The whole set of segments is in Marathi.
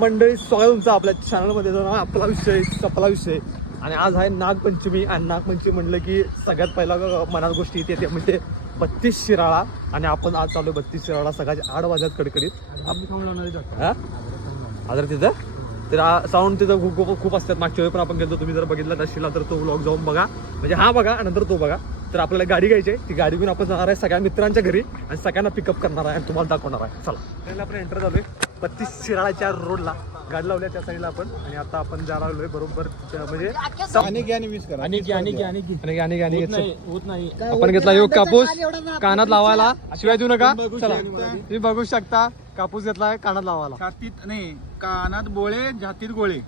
मंडळी स्वागत तुमचं आपल्या चॅनलमध्ये. जो आपला विषय चपला विषय आणि आज आहे नागपंचमी. आणि नागपंचमी म्हणलं की सगळ्यात पहिला मनात गोष्टी येते म्हणजे 32 शिराळा. आणि आपण आज चालू 32 शिराळा सकाळच्या 8 वाजल्यात कडकडीत. आदर तिथं तर साऊंड तिथं खूप असतात. मागच्या वेळी पण आपण गेलो, तुम्ही जर बघितला असला तर तो व्लॉग जाऊन बघा. म्हणजे हा बघा नंतर तो बघा. तर आपल्याला गाडी घ्यायची आहे, ती गाडी घेऊन आपण जाणार आहे सगळ्या मित्रांच्या घरी आणि सगळ्यांना पिकअप करणार आहे आणि तुम्हाला दाखवणार आहे. चला आपण एंटर झालोय 32 शिराळाच्या रोडला. गाडी लावल्या त्या साईडला आपण. आणि आता आपण जायला लागलोय बरोबर म्हणजे आपण घेतला योग कापूस कानात लावायला. शिवाय देऊ नका. चला तुम्ही बघू शकता कापूस घेतलाय कानात लावायला. छातीत नाही, कानात बोळे, छातीत गोळे.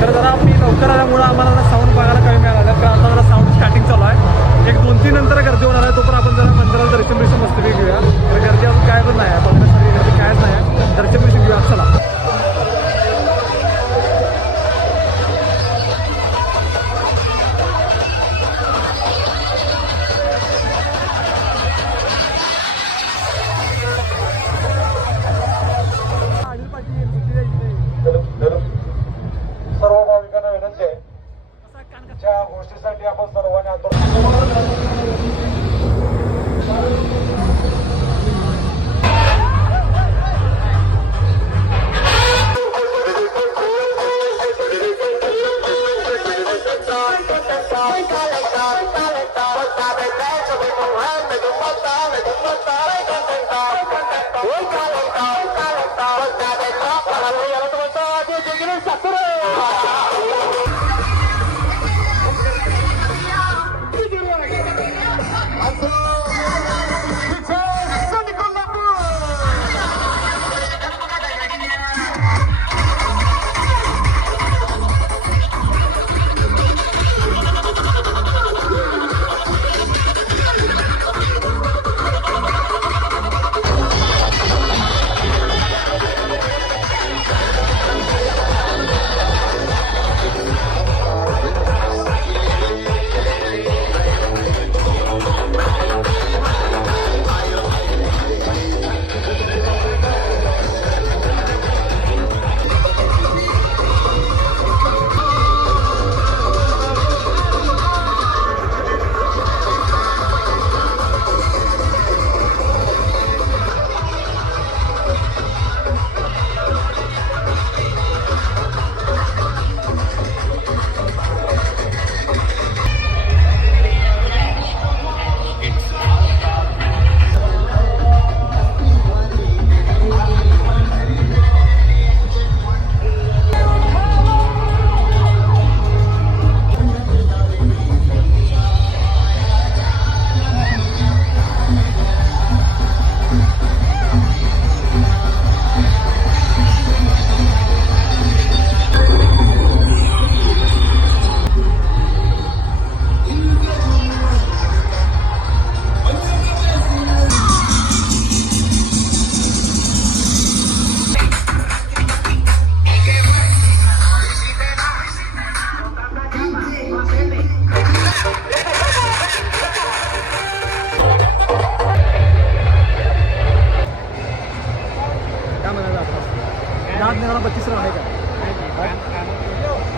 तर जरा मी लवकर आल्यामुळे आम्हाला साऊंड बघायला कमी मिळाला. कारण आता जरा साऊंड स्टार्टिंग चालू आहे. 1-2-3 नंतर गर्दी होणार आहे. तो पण आपण जरा मंदिराला दर्शन मस्त घेऊया. तर गर्दी अजून काय पण नाही, बघण्यासाठी गर्दी कायच नाही. दर्शन घेऊया. चला सर्व भाविकांना विनंती आहे, ज्या गोष्टीसाठी आपण सर्वांनी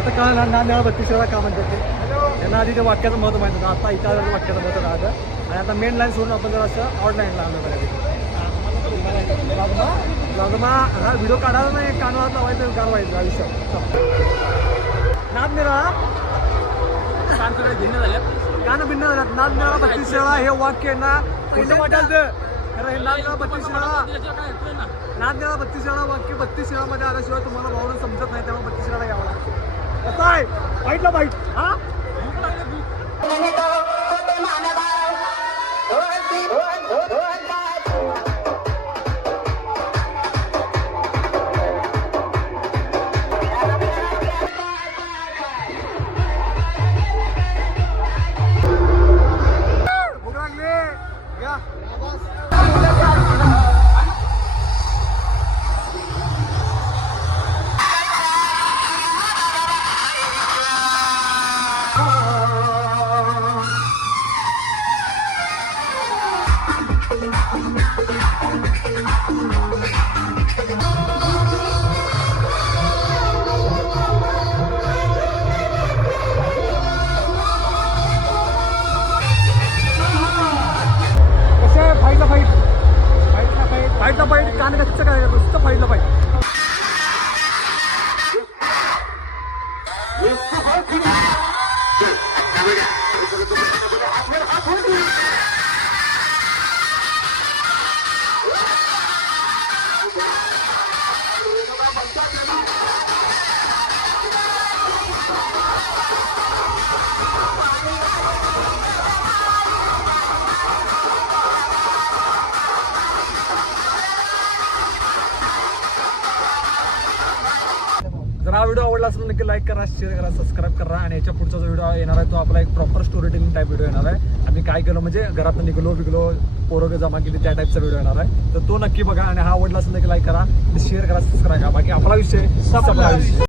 आता कळलं ना नाद 32 वेळा का म्हणतात ते त्यांना आधी ते वाक्याचं महत्व माहिती होतं आता इथं वाक्याचं महत्व राहतं आणि आता मेन लाईन सोडून आपण जर असं आउट लाईनला आलो करायचं लग्मा हा व्हिडिओ काढायला नाही कानावर लावायचं गाणं व्हायचं आयुष्य नाद मेरा गाणं भिन्न झाल्यात नाद मेरा 32 वेळा हे वाक्य ना कुठं वाटायचं खरं हे नाद मेरा 32 वेळा नाद मेरा 32 वेळा वाक्य 32 वेळामध्ये आल्याशिवाय तुम्हाला भावना समजत नाही त्यामुळे 32 वेळा यावं लागतं कसं आहे वाईटला वाईट हा भूक लागली या कसं आहे फाईटला फाईट फाईटला फाईट कान कसं काय नुसतं फाईटला फाईट जर हा व्हिडिओ आवडला असेल नक्की लाईक करा शेअर करा सबस्क्राईब करा आणि याच्या पुढचा जो व्हिडिओ येणार आहे तो आपला एक proper story telling type video येणार आहे आम्ही काय केलं म्हणजे घरातून निघलो पोरं जमा केली त्या टाईपचा व्हिडिओ येणार आहे तर तो नक्की बघा आणि हा आवडला असेल नक्की लाईक करा शेअर करा सबस्क्राईब करा बाकी आपला विषय